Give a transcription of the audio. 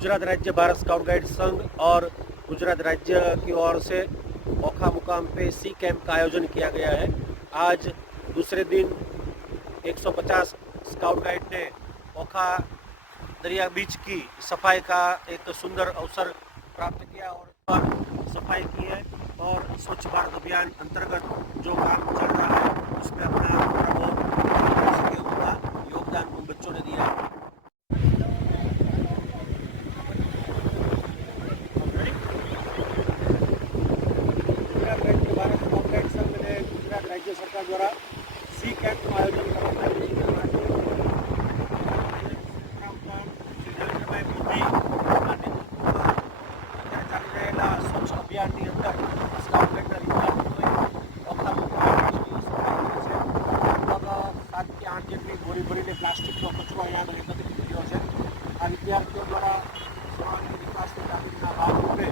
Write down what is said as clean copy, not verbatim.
गुजरात राज्य Bharat scout guide संघ और गुजरात राज्य की ओर से ओखा मुकाम पे सी कैंप का आयोजन किया गया है। आज दूसरे दिन 150 स्काउट गाइड ने ओखा दरिया बीच की सफाई का एक सुंदर अवसर प्राप्त किया और पर सफाई की है और स्वच्छ भारत अभियान अंतर्गत जो काम चल रहा है उसमें अपना थोड़ा बहुत योगदान उन बच्चों ने दिया है। गुजरात राज्य भारत स्काउट गाइड संघ ने गुजरात राज्य सरकार द्वारा सी कैंपનું આયોજન કરવામાં આવ્યું છે। નરેન્દ્રભાઈ મોદી ચાલી રહેલા સ્વચ્છ અભિયાનની અંદર સ્કાઉટ ગાઈડના વિદ્યાર્થીઓએ ઓખા મુકામની સફાઈ કરી છે। લગભગ 7 થી 8 જેટલી બોરી ભરીને પ્લાસ્ટિકનો કચરો અહીંયા એકત્રિત કર્યો છે। આ વિદ્યાર્થીઓ દ્વારા સમાજની વિકાસની તાલીમના ભાગરૂપે